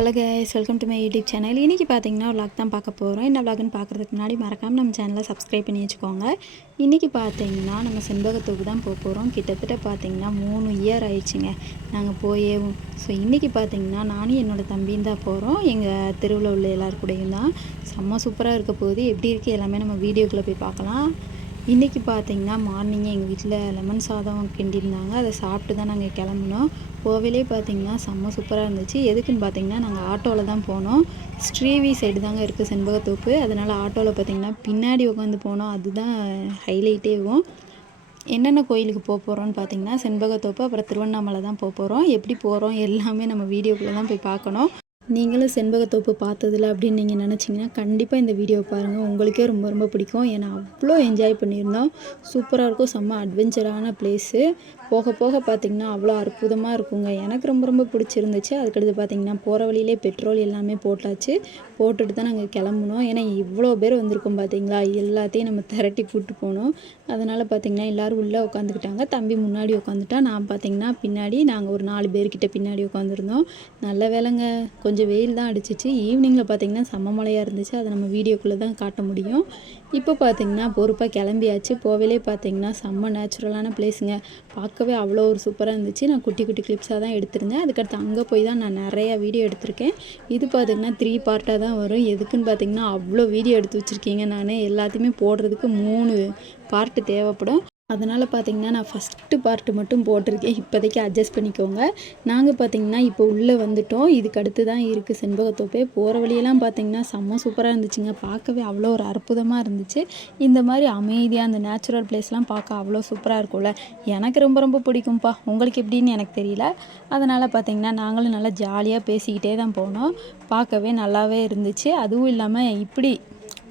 Hello guys, welcome to my YouTube channel. இன்றைக்கி பார்த்தீங்கன்னா vlog தான் பார்க்க போகிறோம். என்ன vlogன்னு பார்க்குறதுக்கு முன்னாடி மறக்காமல் நம்ம சேனலை சப்ஸ்கிரைப் பண்ணி வச்சுக்கோங்க. இன்றைக்கி பார்த்தீங்கன்னா நம்ம செண்பகத்தோப்பு தான் போக போகிறோம். கிட்டத்தட்ட பார்த்தீங்கன்னா 3 இயர் ஆயிடுச்சுங்க நாங்கள் போயே. ஸோ இன்றைக்கி பார்த்தீங்கன்னா நானும் என்னோடய தம்பியும் தான் போகிறோம். எங்கள் தெருவில் உள்ள எல்லார் கூடயும் தான். செம்ம சூப்பராக இருக்க போகுது. எப்படி இருக்குது எல்லாமே நம்ம வீடியோக்குள்ளே போய் பார்க்கலாம். இன்றைக்கி பார்த்திங்கன்னா மார்னிங்கே எங்கள் வீட்டில் லெமன் சாதம் கிண்டியிருந்தாங்க. அதை சாப்பிட்டு தான் நாங்கள் கிளம்புனோம். கோவிலே பார்த்திங்கன்னா செம்ம சூப்பராக இருந்துச்சு. எதுக்குன்னு பார்த்திங்கன்னா நாங்கள் ஆட்டோவில் தான் போனோம். ஸ்ரீவி சைடு தாங்க இருக்குது செண்பகத்தோப்பு. அதனால் ஆட்டோவில் பார்த்திங்கன்னா பின்னாடி உட்காந்து போனோம். அதுதான் ஹைலைட்டேவும். என்னென்ன கோயிலுக்கு போக போகிறோன்னு பார்த்திங்கன்னா செண்பகத்தோப்பு, அப்புறம் திருவண்ணாமலை தான் போக போகிறோம். எப்படி போகிறோம் எல்லாமே நம்ம வீடியோக்குள்ளே தான் போய் பார்க்கணும். நீங்களும் செண்பகத்தோப்பு பார்த்ததில்ல அப்படின்னு நீங்கள் நினச்சிங்கன்னா கண்டிப்பாக இந்த வீடியோ பாருங்கள். உங்களுக்கே ரொம்ப ரொம்ப பிடிக்கும். ஏன்னா அவ்வளோ என்ஜாய் பண்ணியிருந்தோம். சூப்பராக இருக்கும். செம்ம அட்வென்ச்சரான பிளேஸு. போக போக பார்த்திங்கன்னா அவ்வளோ அற்புதமாக இருக்குங்க. எனக்கு ரொம்ப ரொம்ப பிடிச்சிருந்துச்சு. அதுக்கடுத்து பார்த்திங்கன்னா போகிற வழியிலே பெட்ரோல் எல்லாமே போட்டாச்சு. போட்டுட்டு தான் நாங்கள் கிளம்புனோம். ஏன்னா இவ்வளோ பேர் வந்திருக்கோம் பார்த்திங்களா, எல்லாத்தையும் நம்ம திரட்டி கூப்பிட்டு போனோம். அதனால் பார்த்திங்கன்னா எல்லோரும் உள்ளே உட்காந்துக்கிட்டாங்க. தம்பி முன்னாடி உட்காந்துட்டா, நான் பார்த்திங்கன்னா பின்னாடி. நாங்கள் ஒரு 4 பேர்கிட்ட பின்னாடி உட்காந்துருந்தோம். நல்ல வேலைங்க, கொஞ்சம் வெயில் தான் அடிச்சிச்சு. ஈவினிங்கில் பார்த்திங்கன்னா செம்ம மழையாக இருந்துச்சு. அதை நம்ம வீடியோக்குள்ளே தான் காட்ட முடியும். இப்போ பார்த்திங்கன்னா பொறுப்பாக கிளம்பியாச்சு. போகவே பார்த்திங்கன்னா செம்ம நேச்சுரலான பிளேஸுங்க. பார்க்கவே அவ்வளோ ஒரு சூப்பராக இருந்துச்சு. நான் குட்டி குட்டி கிளிப்ஸாக தான் எடுத்திருந்தேன். அதுக்கடுத்து அங்கே போய் தான் நான் நிறையா வீடியோ எடுத்திருக்கேன். இது பார்த்திங்கன்னா 3 பார்ட்டாக தான் வரும். எதுக்குன்னு பார்த்திங்கன்னா அவ்வளோ வீடியோ எடுத்து வச்சுருக்கீங்க. நான் எல்லாத்தையுமே போடுறதுக்கு 3 பார்ட்டு தேவைப்படும். அதனால் பார்த்திங்கன்னா நான் ஃபஸ்ட்டு பார்ட்டு மட்டும் போட்டிருக்கேன். இப்போதைக்கு அட்ஜஸ்ட் பண்ணிக்கோங்க. நாங்கள் பார்த்திங்கன்னா இப்போ உள்ளே வந்துவிட்டோம். இதுக்கு அடுத்து தான் இருக்குது செண்பகத்தோப்பே. போகிற வழியெல்லாம் பார்த்திங்கன்னா செம்ம சூப்பராக இருந்துச்சுங்க. பார்க்கவே அவ்வளோ ஒரு அற்புதமாக இருந்துச்சு. இந்த மாதிரி அமைதியாக அந்த நேச்சுரல் பிளேஸ்லாம் பார்க்க அவ்வளோ சூப்பராக இருக்கும்ல. எனக்கு ரொம்ப ரொம்ப பிடிக்கும்ப்பா. உங்களுக்கு எப்படின்னு எனக்கு தெரியல. அதனால் பார்த்திங்கன்னா நாங்களும் நல்லா ஜாலியாக பேசிக்கிட்டே தான் போனோம். பார்க்கவே நல்லாவே இருந்துச்சு. அதுவும் இல்லாமல் இப்படி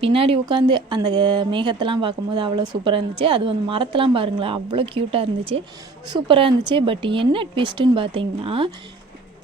பின்னாடி உட்காந்து அந்த மேகத்தெல்லாம் பார்க்கும்போது அவ்வளோ சூப்பராக இருந்துச்சு. அது வந்து மரத்தெல்லாம் பாருங்களேன், அவ்வளோ க்யூட்டாக இருந்துச்சு, சூப்பராக இருந்துச்சு. பட் என்ன ட்விஸ்ட்டுன்னு பார்த்தீங்கன்னா,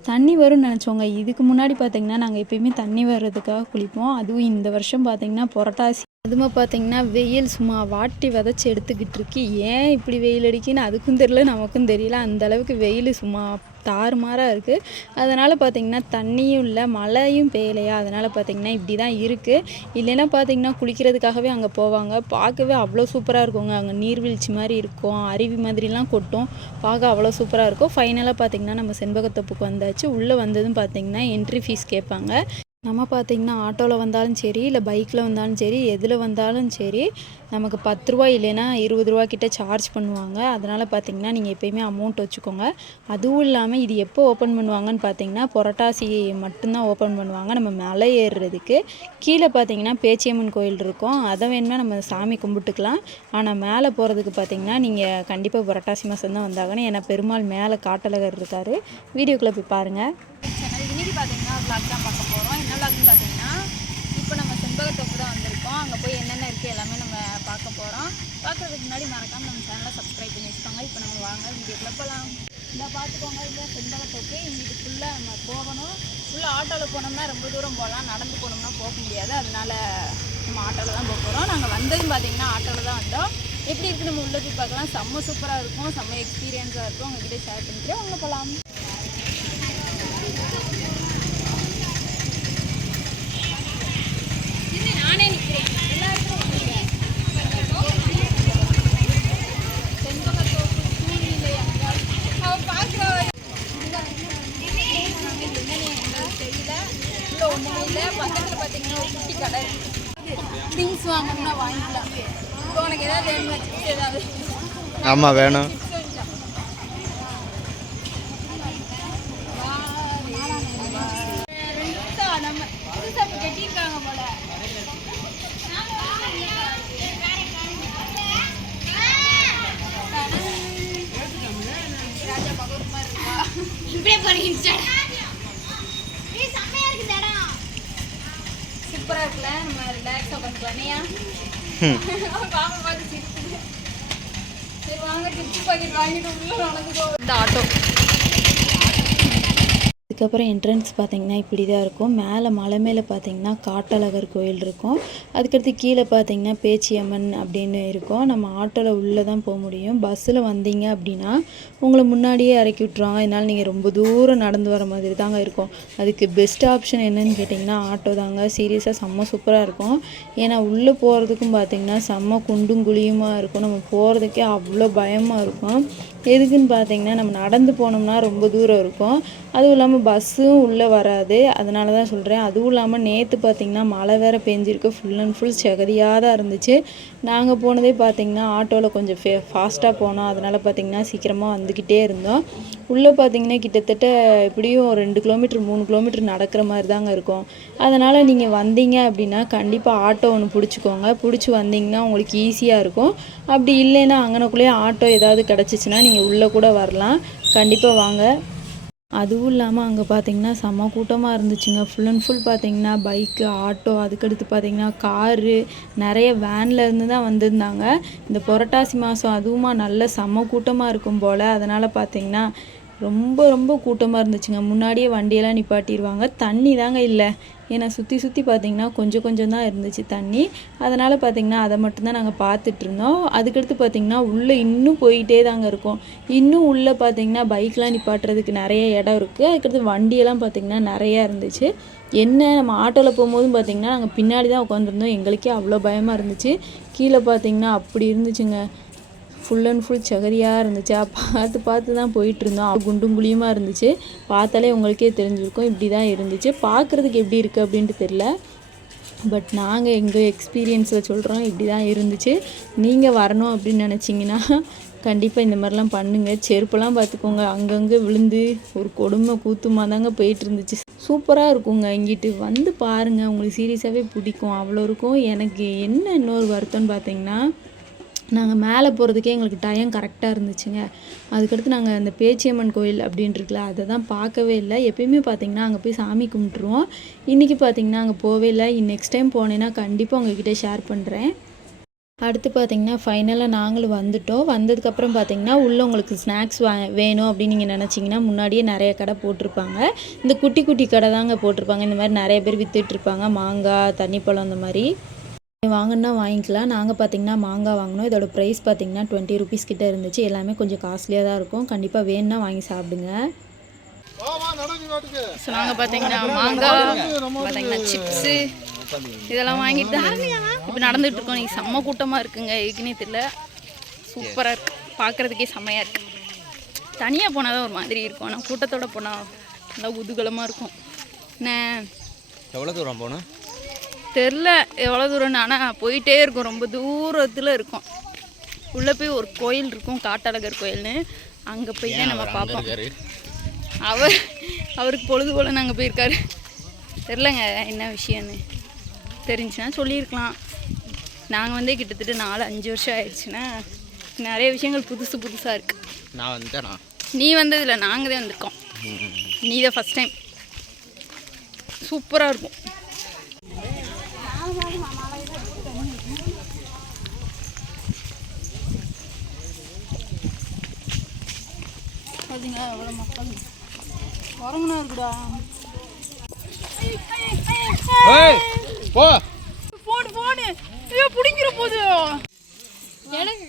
தண்ணி வரும்னு நினச்சோங்க. இதுக்கு முன்னாடி பார்த்திங்கன்னா நாங்கள் எப்பயுமே தண்ணி வர்றதுக்காக குளிப்போம். அதுவும் இந்த வருஷம் பார்த்திங்கன்னா புரட்டாசி அதுமா பார்த்திங்கன்னா வெயில் சும்மா வாட்டி விதைச்சி எடுத்துக்கிட்டு இருக்கு. ஏன் இப்படி வெயில் அடிக்குன்னு அதுக்கும் தெரியல, நமக்கும் தெரியல. அந்தளவுக்கு வெயில் சும்மா தாறுமாறாக இருக்குது. அதனால் பார்த்திங்கன்னா தண்ணியும் இல்லை, மழையும் பெய்யலையா. அதனால் பார்த்திங்கன்னா இப்படி தான் இருக்குது. இல்லைன்னா பார்த்திங்கன்னா குளிக்கிறதுக்காகவே அங்கே போவாங்க. பார்க்கவே அவ்வளோ சூப்பராக இருக்குங்க. அங்கே நீர்வீழ்ச்சி மாதிரி இருக்கும், அருவி மாதிரிலாம் கொட்டும். பார்க்க அவ்வளோ சூப்பராக இருக்கும். ஃபைனலாக பார்த்திங்கன்னா நம்ம செண்பகத்தோப்புக்கு வந்தாச்சு. உள்ளே வந்ததும் பார்த்திங்கன்னா என்ட்ரி ஃபீஸ் கேட்பாங்க. நம்ம பார்த்திங்கன்னா ஆட்டோவில் வந்தாலும் சரி, இல்லை பைக்கில் வந்தாலும் சரி, எதில் வந்தாலும் சரி, நமக்கு 10 ரூபா இல்லைன்னா 20 ரூபா கிட்ட சார்ஜ் பண்ணுவாங்க. அதனால் பார்த்திங்கன்னா நீங்கள் எப்போயுமே அமௌண்ட் வச்சுக்கோங்க. அதுவும் இல்லாமல் இது எப்போ ஓப்பன் பண்ணுவாங்கன்னு பார்த்திங்கன்னா புரட்டாசி மட்டும்தான் ஓப்பன் பண்ணுவாங்க. நம்ம மலை ஏறுறதுக்கு கீழே பார்த்திங்கன்னா பேச்சியம்மன் கோயில் இருக்கும். அதை வேணுமா நம்ம சாமி கும்பிட்டுக்கலாம். ஆனால் மேலே போகிறதுக்கு பார்த்திங்கன்னா நீங்கள் கண்டிப்பாக புரட்டாசி மாதம் தான் வந்தாங்கன்னு. ஏன்னா பெருமாள் மேலே காட்டழகர் இருக்கார். வீடியோக்குள்ளே போய் பாருங்கள். இன்றைக்கி பார்த்திங்கன்னா vlog தான் பார்க்க போகிறோம். என்ன vlogன்னு பார்த்திங்கன்னா, இப்போ நம்ம செண்பகத்தோப்பு தான் வந்திருக்கோம். அங்கே போய் என்னென்ன இருக்குது எல்லாமே நம்ம பார்க்க போகிறோம். பார்க்குறதுக்கு முன்னாடி மறக்காமல் நம்ம சேனலை சப்ஸ்கிரைப் பண்ணி வச்சுக்கோங்க. இப்போ நம்ம வாங்க வீடியோக்குள்ளே போகலாம். இந்த பார்த்துக்கோங்க, இதுதான் செண்பகத்தோப்பு. இங்கிட்டு ஃபுல்லாக நம்ம போகணும். ஃபுல்லாக ஆட்டோவில் போனோம்னா ரொம்ப தூரம் போகலாம், நடந்து போனோம்னா போக முடியாது. அதனால் நம்ம ஆட்டோவில் தான் போக போகிறோம். நாங்கள் வந்ததும் பார்த்திங்கன்னா ஆட்டோவில் தான் வந்தோம். எப்படி இருக்குது நம்ம உள்ளே போய் பார்க்கலாம். செம்ம சூப்பராக இருக்கும், செம்ம எக்ஸ்பீரியன்ஸாக இருக்கும். உங்கள்கிட்ட ஷேர் பண்ணிக்கிறேன். அங்கே போகலாம். பக்கத்தில் பார்த்தீங்கன்னா ஒரு குட்டி கடை திங்ஸ் வாங்கணும்னா வாங்கிக்கலாம். இப்போ உனக்கு ஏதாவது வேணுமா? ஏதாவது? ஆமாம், வேணும். நம்ம புதுசாக கட்டியிருக்காங்க போல. ராஜா பகவத் மாதிரி இருக்கா? இப்படியே போறீங்க. சூப்பராக இருக்குல்ல. நம்ம ரிலாக்ஸாக பண்ணிக்கலாம். பாப்பா பார்த்து சிரிக்குது. சரி வாங்க, டிப்ஸ் பாக்கெட் வாங்கிட்டு உள்ள நடந்துக்கோ. இந்த ஆட்டோ அதுக்கப்புறம் என்ட்ரன்ஸ் பார்த்திங்கன்னா இப்படி தான் இருக்கும். மேலே மலை மேலே பார்த்திங்கன்னா காட்டழகர் கோயில் இருக்கும். அதுக்கடுத்து கீழே பார்த்திங்கன்னா பேச்சியம்மன் அப்படின்னு இருக்கும். நம்ம ஆட்டோவில் உள்ளே தான் போக முடியும். பஸ்ஸில் வந்தீங்க அப்படின்னா உங்களை முன்னாடியே இறக்கி விட்ருவாங்க. அதனால் நீங்கள் ரொம்ப தூரம் நடந்து வர மாதிரி தாங்க இருக்கும். அதுக்கு பெஸ்ட் ஆப்ஷன் என்னன்னு கேட்டிங்கன்னா ஆட்டோ தாங்க. சீரியஸாக செம்ம சூப்பராக இருக்கும். ஏன்னா உள்ளே போகிறதுக்கும் பார்த்திங்கன்னா செம்ம குண்டும் குழியுமாக இருக்கும். நம்ம போகிறதுக்கே அவ்வளோ பயமாக இருக்கும். எதுக்குன்னு பார்த்திங்கன்னா நம்ம நடந்து போனோம்னா ரொம்ப தூரம் இருக்கும். அதுவும் இல்லாமல் பஸ்ஸும் உள்ளே வராது. அதனால தான் சொல்கிறேன். அதுவும் இல்லாமல் நேற்று பார்த்திங்கன்னா மழை வேறு பெஞ்சிருக்கு. ஃபுல் அண்ட் ஃபுல் செகதியாக தான் இருந்துச்சு. நாங்கள் போனதே பார்த்திங்கன்னா ஆட்டோவில் கொஞ்சம் ஃபாஸ்ட்டாக போனோம். அதனால் பார்த்திங்கன்னா சீக்கிரமாக வந்துக்கிட்டே இருந்தோம். உள்ளே பார்த்திங்கன்னா கிட்டத்தட்ட எப்படியும் 2 கிலோமீட்டர் 3 கிலோமீட்டர் நடக்கிற மாதிரி தாங்க இருக்கும். அதனால் நீங்கள் வந்தீங்க அப்படின்னா கண்டிப்பாக ஆட்டோ ஒன்று பிடிச்சிக்கோங்க. பிடிச்சி வந்தீங்கன்னா உங்களுக்கு ஈஸியாக இருக்கும். அப்படி இல்லைன்னா அங்கனக்குள்ளேயே ஆட்டோ ஏதாவது கிடச்சிச்சின்னா நீங்கள் உள்ளே கூட வரலாம். கண்டிப்பாக வாங்க. அதுவும் இல்லாமல் அங்கே பார்த்திங்கன்னா செம்ம கூட்டமாக இருந்துச்சுங்க. ஃபுல் அண்ட் ஃபுல் பார்த்திங்கன்னா பைக்கு, ஆட்டோ, அதுக்கடுத்து பார்த்திங்கன்னா காரு, நிறைய வேன்லேருந்து தான் வந்திருந்தாங்க. இந்த புரட்டாசி மாதம் அதுவுமா நல்ல செம்ம கூட்டமாக இருக்கும் போல். அதனால் பார்த்திங்கன்னா ரொம்ப ரொம்ப கூட்டமாக இருந்துச்சுங்க. முன்னாடியே வண்டியெல்லாம் நிப்பாட்டிடுவாங்க. தண்ணி தாங்க இல்லை. ஏன்னா சுற்றி சுற்றி பார்த்திங்கன்னா கொஞ்சம் தான் இருந்துச்சு தண்ணி. அதனால் பார்த்திங்கன்னா அதை மட்டும்தான் நாங்கள் பார்த்துட்ருந்தோம். அதுக்கடுத்து பார்த்திங்கன்னா உள்ளே இன்னும் போயிட்டே தாங்க இருக்கும். இன்னும் உள்ளே பார்த்திங்கன்னா பைக்லாம் நிப்பாட்டுறதுக்கு நிறைய இடம் இருக்குது. அதுக்கடுத்து வண்டியெல்லாம் பார்த்திங்கன்னா நிறையா இருந்துச்சு. என்ன நம்ம ஆட்டோவில் போகும்போதும் பார்த்திங்கன்னா நாங்கள் பின்னாடி தான் உட்காந்துருந்தோம். எங்களுக்கே அவ்வளோ பயமாக இருந்துச்சு. கீழே பார்த்திங்கன்னா அப்படி இருந்துச்சுங்க. ஃபுல் அண்ட் ஃபுல் செகதியாக இருந்துச்சு. பார்த்து தான் போயிட்டுருந்தோம். குண்டும் குழியுமாக இருந்துச்சு. பார்த்தாலே உங்களுக்கே தெரிஞ்சிருக்கும். இப்படி தான் இருந்துச்சு. பார்க்குறதுக்கு எப்படி இருக்குது அப்படின்ட்டு தெரில. பட் நாங்கள் எங்கள் எக்ஸ்பீரியன்ஸில் சொல்கிறோம். இப்படி தான் இருந்துச்சு. நீங்கள் வரணும் அப்படின்னு நினச்சிங்கன்னா கண்டிப்பாக இந்த மாதிரிலாம் பண்ணுங்கள். செருப்பெல்லாம் பார்த்துக்கோங்க. அங்கங்கே விழுந்து ஒரு கொடுமை கூத்துமாக தாங்க போயிட்டு இருந்துச்சு. சூப்பராக இருக்குங்க. இங்கிட்டு வந்து பாருங்கள். உங்களுக்கு சீரியஸாகவே பிடிக்கும். அவ்வளோ இருக்கும். எனக்கு என்ன இன்னொரு வருத்தம்னு பார்த்தீங்கன்னா நாங்கள் மேலே போகிறதுக்கே எங்களுக்கு டைம் கரெக்டாக இருந்துச்சுங்க. அதுக்கடுத்து நாங்கள் அந்த பேச்சியம்மன் கோயில் அப்படின்னு இருக்குல்ல அதை தான் பார்க்கவே இல்லை. எப்பயுமே பார்த்திங்கன்னா அங்கே போய் சாமி கும்பிட்ருவோம். இன்றைக்கி பார்த்திங்கன்னா அங்கே போவே இல்லை. நெக்ஸ்ட் டைம் போனேன்னா கண்டிப்பாக உங்ககிட்ட ஷேர் பண்ணுறேன். அடுத்து பார்த்திங்கன்னா ஃபைனலாக நாங்களும் வந்துட்டோம். வந்ததுக்கப்புறம் பார்த்திங்கன்னா உள்ளே உங்களுக்கு ஸ்நாக்ஸ் வேணும் அப்படின்னு நீங்கள் நினச்சிங்கன்னா முன்னாடியே நிறைய கடை போட்டிருப்பாங்க. இந்த குட்டி குட்டி கடை தாங்க போட்டிருப்பாங்க. இந்த மாதிரி நிறைய பேர் விற்றுட்ருப்பாங்க. மாங்காய், தண்ணிப்பழம் அந்த மாதிரி வாங்கினா வாங்கிக்கலாம். நாங்கள் பார்த்திங்கன்னா மாங்காய் வாங்கினோம். இதோட ப்ரைஸ் பார்த்திங்கன்னா 20 ருபீஸ் கிட்டே இருந்துச்சு. எல்லாமே கொஞ்சம் காஸ்ட்லியாக தான் இருக்கும். கண்டிப்பாக வேணும்னா வாங்கி சாப்பிடுங்க. ஸோ நாங்கள் பார்த்திங்கன்னா மாங்காய், பார்த்திங்கன்னா சிப்ஸு இதெல்லாம் வாங்கிட்டு இப்போ நடந்துகிட்டு இருக்கோம். நீங்கள் செம்ம கூட்டமாக இருக்குங்க. எதுக்குன்னே தெரியல. சூப்பராக இருக்குது. பார்க்குறதுக்கே செம்மையாக இருக்குது. தனியாக போனால் தான் ஒரு மாதிரி இருக்கும். ஆனால் கூட்டத்தோடு போனால் நல்லா குதூகலமாக இருக்கும். என்ன எவ்வளோ தூரம் போகணும் தெரில, எவ்வளோ தூரம்னு. ஆனால் போயிட்டே இருக்கும். ரொம்ப தூரத்தில் இருக்கும். உள்ளே போய் ஒரு கோயில் இருக்கும், காட்டழகர் கோயில்னு. அங்கே போய் தான் நம்ம பார்ப்போம். அவருக்கு பொழுது போல் நாங்கள் போயிருக்காரு. தெரிலங்க என்ன விஷயம்னு. தெரிஞ்சுன்னா சொல்லியிருக்கலாம். நாங்கள் வந்து கிட்டத்தட்ட 4-5 வருஷம் ஆயிடுச்சுன்னா நிறைய விஷயங்கள் புதுசாக இருக்குது. நான் வந்தேனா? நீ வந்ததில்லை, நாங்கள் தான் வந்திருக்கோம். நீ தான் ஃபஸ்ட் டைம். சூப்பராக இருக்கும். பார்த்தீங்களா எவ்வளோ மக்கள் வரங்கண்ணா இருக்குடா. போடு ஐயோ பிடிங்கிற போது எனக்கு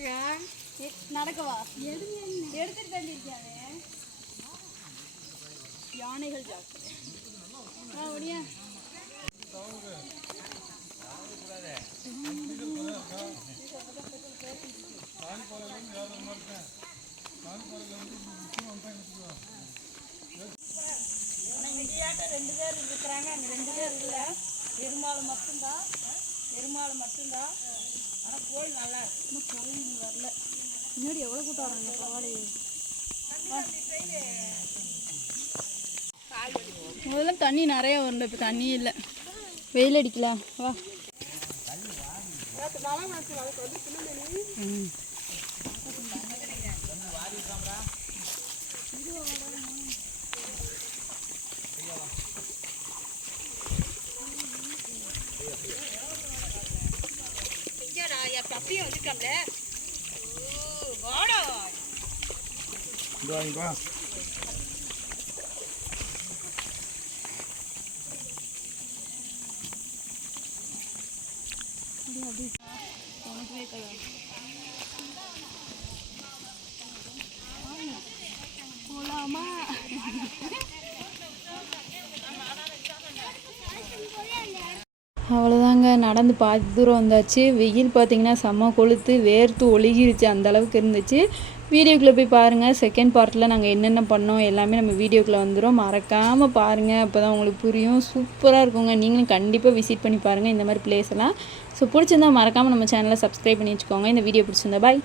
நடக்கவா எடுத்துட்டு தண்டிருக்காங்க. யானைகள் ஜாக்கிரதை. ஒடியா ரெண்டு பேர் இருக்கிறாங்க. அங்கே 2 பேர் இல்லை. எருமாள் மட்டும்தான். ஆனால் கோயில் நல்லா இருக்கு. இன்னும் கோயில் வரல. முன்னாடி எவ்வளோ கூட்டம் வராங்க. பரவாயில்லையே. முதல்ல தண்ணி நிறையா வரல. இப்போ தண்ணி இல்லை. வெயில் அடிக்கலாம். வா. அப்படியே வந்துருக்காங்க. அவ்வளோதாங்க, நடந்து பாதி தூரம் வந்தாச்சு. வெயில் பார்த்திங்கன்னா செம்ம கொளுத்து, வேர்த்து ஒழுகிருச்சு, அந்த அளவுக்கு இருந்துச்சு. வீடியோக்குள்ளே போய் பாருங்கள். செகண்ட் பார்ட்டில் நாங்கள் என்னென்ன பண்ணோம் எல்லாமே நம்ம வீடியோக்குள்ளே வந்துடும். மறக்காமல் பாருங்கள், அப்போ தான் உங்களுக்கு புரியும். சூப்பராக இருக்குங்க. நீங்களும் கண்டிப்பாக விசிட் பண்ணி பாருங்கள் இந்த மாதிரி பிளேஸ் எல்லாம். ஸோ பிடிச்சிருந்தா மறக்காமல் நம்ம சேனலை சப்ஸ்கிரைப் பண்ணி வச்சுக்கோங்க. இந்த வீடியோ பிடிச்சிருந்தா பாய்.